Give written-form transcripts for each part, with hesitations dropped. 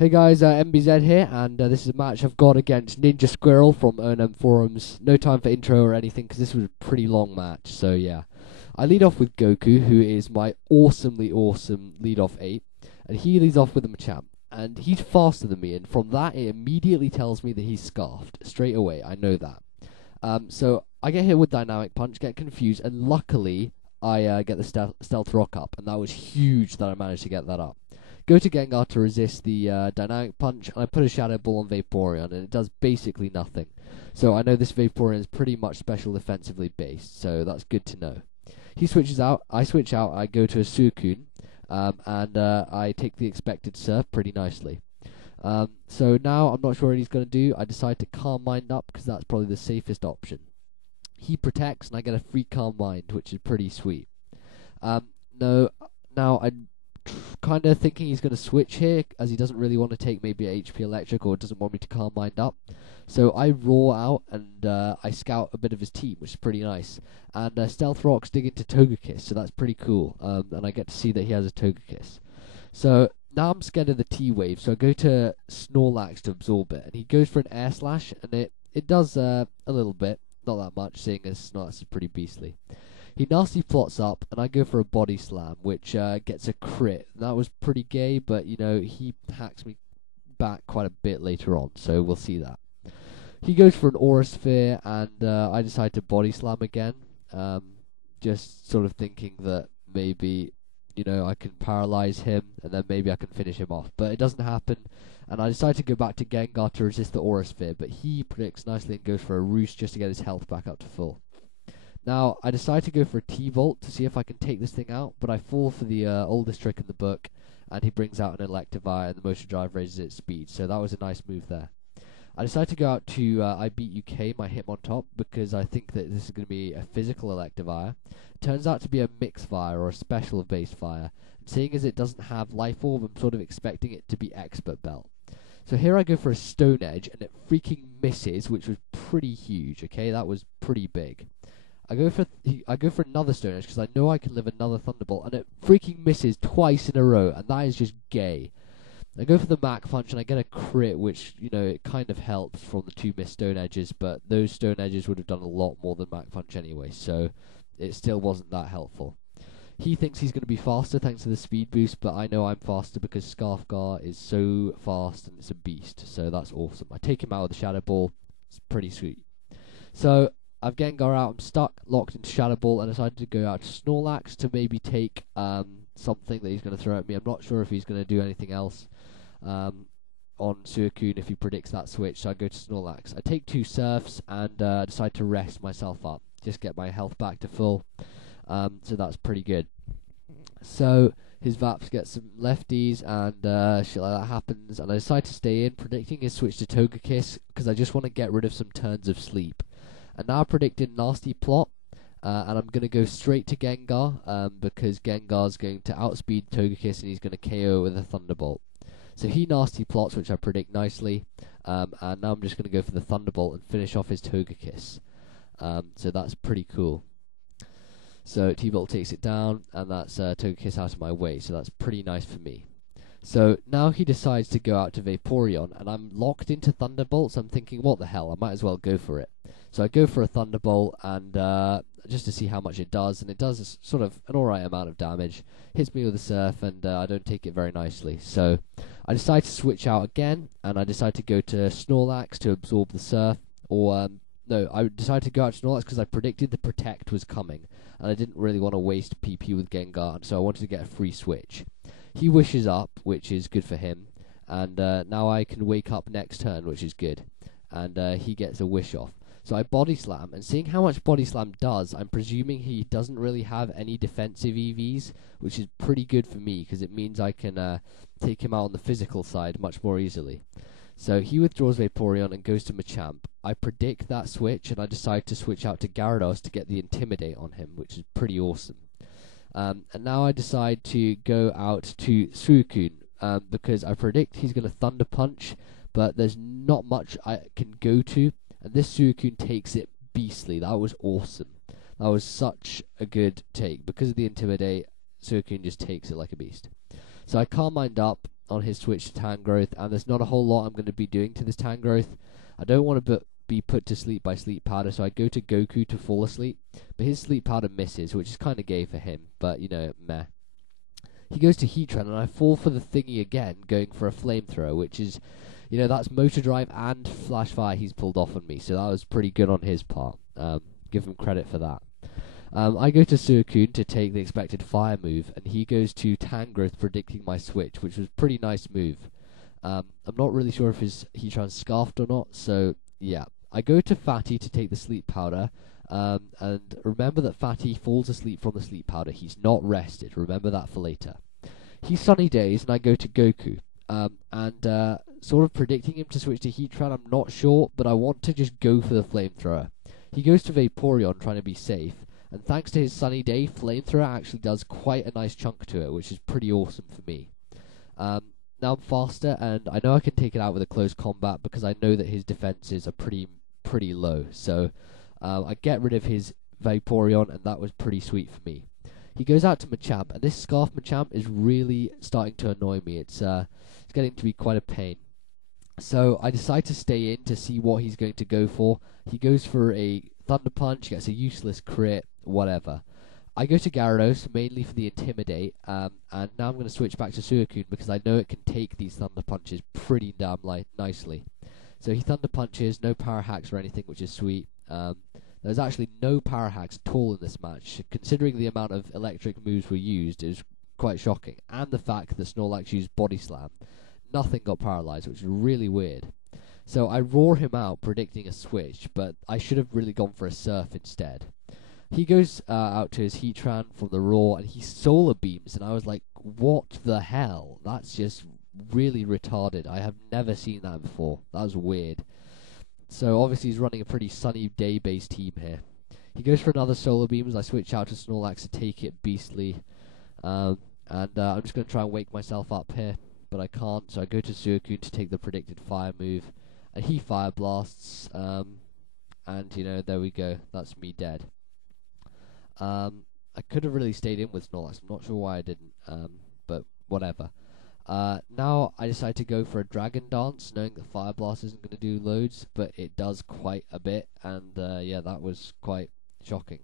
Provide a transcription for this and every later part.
Hey guys, MBZ here, and this is a match I've got against Ninja Squirrel from ONM forums. No time for intro or anything, because this was a pretty long match, so yeah. I lead off with Goku, who is my awesomely awesome lead-off 8, and he leads off with a Machamp. And he's faster than me, and from that it immediately tells me that he's scarfed. Straight away, I know that. So I get hit with Dynamic Punch, get confused, and luckily I get the Stealth Rock up, and that was huge that I managed to get that up. Go to Gengar to resist the Dynamic Punch, and I put a Shadow Ball on Vaporeon, and it does basically nothing. So I know this Vaporeon is pretty much special defensively based, so that's good to know. He switches out, I switch out, I go to a Suicune, and I take the expected Surf pretty nicely. So now I'm not sure what he's going to do. I decide to Calm Mind up, because that's probably the safest option. He protects, and I get a free Calm Mind, which is pretty sweet. No, now I'm kind of thinking he's going to switch here, as he doesn't really want to take maybe a HP Electric, or doesn't want me to Calm Mind up. So I roar out, and I scout a bit of his team, which is pretty nice. And Stealth Rocks dig into Togekiss, so that's pretty cool. And I get to see that he has a Togekiss. So now I'm scared of the T-Wave, so I go to Snorlax to absorb it. And he goes for an Air Slash, and it does a little bit, not that much, seeing as Snorlax is pretty beastly. He nasty plots up, and I go for a Body Slam, which gets a crit. That was pretty gay, but, you know, he hacks me back quite a bit later on, so we'll see that. He goes for an Aura Sphere, and I decide to Body Slam again, just sort of thinking that maybe, you know, I can paralyze him, and then maybe I can finish him off. But it doesn't happen, and I decide to go back to Gengar to resist the Aura Sphere, but he predicts nicely and goes for a Roost just to get his health back up to full. Now, I decide to go for a T-Volt to see if I can take this thing out, but I fall for the oldest trick in the book, and he brings out an Electivire, and the Motion Drive raises its speed, so that was a nice move there. I decide to go out to I Beat UK, my Hitmontop, because I think that this is going to be a physical Electivire. It turns out to be a Mix Fire, or a special base fire, and seeing as it doesn't have Life Orb, I'm sort of expecting it to be Expert Belt. So here I go for a Stone Edge, and it freaking misses, which was pretty huge, okay? That was pretty big. I go for another Stone Edge, because I know I can live another Thunderbolt, and it freaking misses twice in a row, and that is just gay. I go for the Mach Punch, and I get a crit, which, you know, it kind of helps from the two missed Stone Edges, but those Stone Edges would have done a lot more than Mach Punch anyway, so it still wasn't that helpful. He thinks he's going to be faster thanks to the speed boost, but I know I'm faster because Scarfgar is so fast, and it's a beast, so that's awesome. I take him out with the Shadow Ball. It's pretty sweet. So I've Gengar out, I'm stuck, locked into Shadow Ball, and decided to go out to Snorlax to maybe take something that he's going to throw at me. I'm not sure if he's going to do anything else on Suicune if he predicts that switch, so I go to Snorlax. I take two Surfs and decide to rest myself up, just get my health back to full, so that's pretty good. So his Vaps get some lefties, and shit like that happens, and I decide to stay in, predicting his switch to Togekiss, because I just want to get rid of some turns of sleep. And now I predicted Nasty Plot, and I'm going to go straight to Gengar, because Gengar's going to outspeed Togekiss, and he's going to KO with a Thunderbolt. So he Nasty Plots, which I predict nicely, and now I'm just going to go for the Thunderbolt and finish off his Togekiss. So that's pretty cool. So T-Bolt takes it down, and that's Togekiss out of my way, so that's pretty nice for me. So now he decides to go out to Vaporeon, and I'm locked into Thunderbolts. I'm thinking, what the hell, I might as well go for it. So I go for a Thunderbolt, and just to see how much it does, and it does sort of an alright amount of damage. Hits me with a Surf, and I don't take it very nicely. So I decide to switch out again, and I decide to go to Snorlax to absorb the Surf, or no, I decided to go out to Snorlax because I predicted the Protect was coming, and I didn't really want to waste PP with Gengar, and so I wanted to get a free switch. He wishes up, which is good for him, and now I can wake up next turn, which is good, and he gets a wish off. So I Body Slam, and seeing how much Body Slam does, I'm presuming he doesn't really have any defensive EVs, which is pretty good for me, because it means I can take him out on the physical side much more easily. So he withdraws Vaporeon and goes to Machamp. I predict that switch, and I decide to switch out to Gyarados to get the Intimidate on him, which is pretty awesome. And now I decide to go out to Suicune, because I predict he's going to Thunder Punch, but there's not much I can go to, and this Suicune takes it beastly. That was awesome. That was such a good take. Because of the Intimidate, Suicune just takes it like a beast. So I Calm Mind up, on his switch to Tangrowth, and there's not a whole lot I'm going to be doing to this Tangrowth. I don't want to be put to sleep by Sleep Powder, so I go to Goku to fall asleep, but his Sleep Powder misses, which is kind of gay for him, but, you know, meh. He goes to Heatran, and I fall for the thingy again, going for a Flamethrower, which is, you know, that's Motor Drive and Flash Fire he's pulled off on me, so that was pretty good on his part. Give him credit for that. I go to Suicune to take the expected Fire move, and he goes to Tangrowth, predicting my switch, which was a pretty nice move. I'm not really sure if his Heatran's scarfed or not, so yeah. I go to Fatty to take the Sleep Powder, and remember that Fatty falls asleep from the Sleep Powder. He's not rested. Remember that for later. He's Sunny Days, and I go to Goku. Sort of predicting him to switch to Heatran, I'm not sure, but I want to just go for the Flamethrower. He goes to Vaporeon, trying to be safe, and thanks to his Sunny Day, Flamethrower actually does quite a nice chunk to it, which is pretty awesome for me. Now I'm faster, and I know I can take it out with a close combat, because I know that his defenses are pretty low, so I get rid of his Vaporeon, and that was pretty sweet for me. He goes out to Machamp, and this Scarf Machamp is really starting to annoy me. It's getting to be quite a pain. So I decide to stay in to see what he's going to go for. He goes for a Thunder Punch, gets a useless crit, whatever. I go to Gyarados, mainly for the Intimidate, and now I'm going to switch back to Suicune, because I know it can take these Thunder Punches pretty damn nicely. So he Thunder Punches, no Power Hacks or anything, which is sweet. There's actually no Power Hacks at all in this match. Considering the amount of electric moves were used, it was quite shocking. And the fact that Snorlax used Body Slam. Nothing got paralyzed, which is really weird. So I roar him out, predicting a switch, but I should have really gone for a Surf instead. He goes out to his Heatran from the roar, and he Solar Beams, and I was like, what the hell? That's just really retarded. I have never seen that before. That was weird. So obviously he's running a pretty Sunny Day-based team here. He goes for another Solar Beams. I switch out to Snorlax to take it beastly. I'm just going to try and wake myself up here, but I can't, so I go to Suicune to take the predicted Fire move, and he Fire Blasts, and, you know, there we go. That's me dead. I could have really stayed in with Snorlax. I'm not sure why I didn't, but whatever. Now I decide to go for a Dragon Dance, knowing that Fire Blast isn't going to do loads, but it does quite a bit, and yeah, that was quite shocking.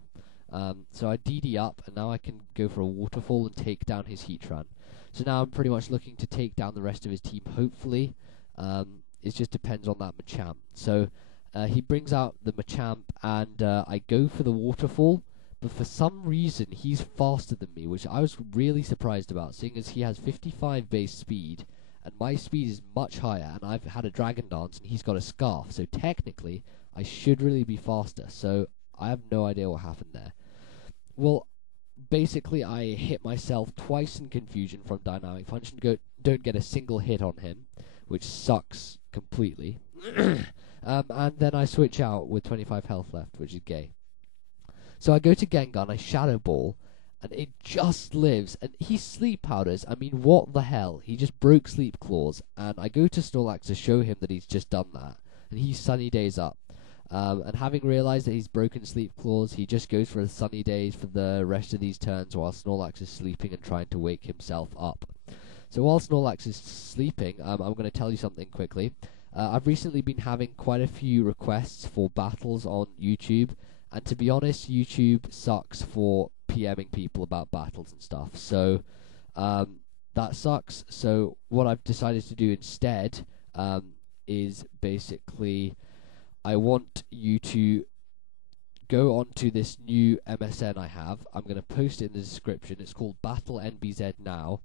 So I DD up, and now I can go for a Waterfall and take down his Heatran. So now I'm pretty much looking to take down the rest of his team, hopefully. It just depends on that Machamp. So he brings out the Machamp, and I go for the Waterfall, but for some reason he's faster than me, which I was really surprised about, seeing as he has 55 base speed, and my speed is much higher, and I've had a Dragon Dance, and he's got a Scarf, so technically I should really be faster, so I have no idea what happened there. Well, basically I hit myself twice in confusion from Dynamic Punch and don't get a single hit on him, which sucks completely. And then I switch out with 25 health left, which is gay. So I go to Gengar and I Shadow Ball, and it just lives, and he Sleep Powders. I mean, what the hell? He just broke Sleep Claws, and I go to Snorlax to show him that he's just done that, and he Sunny Days up. And having realized that he's broken Sleep Claws, he just goes for a Sunny Days for the rest of these turns while Snorlax is sleeping and trying to wake himself up. So while Snorlax is sleeping, I'm going to tell you something quickly. I've recently been having quite a few requests for battles on YouTube, and to be honest, YouTube sucks for PMing people about battles and stuff. So that sucks. So what I've decided to do instead is basically I want you to go onto this new MSN I have. I'm going to post it in the description. It's called BattleNbzNow,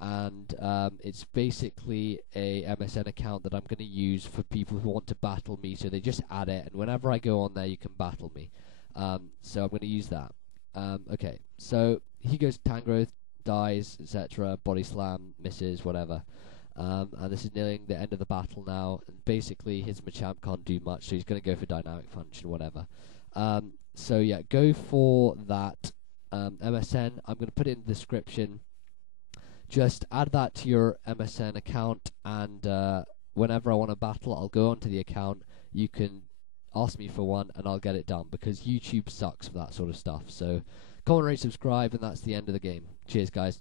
and it's basically a MSN account that I'm going to use for people who want to battle me. So they just add it, and whenever I go on there, you can battle me. So I'm going to use that. Okay, so he goes to Tangrowth, dies, etc. Body Slam, misses, whatever. And this is nearing the end of the battle now, and basically his Machamp can't do much, so he's going to go for Dynamic Punch and whatever. So yeah, go for that MSN. I'm going to put it in the description. Just add that to your MSN account, and whenever I want to battle, I'll go onto the account. You can ask me for one, and I'll get it done, because YouTube sucks for that sort of stuff. So comment, rate, subscribe, and that's the end of the game. Cheers, guys.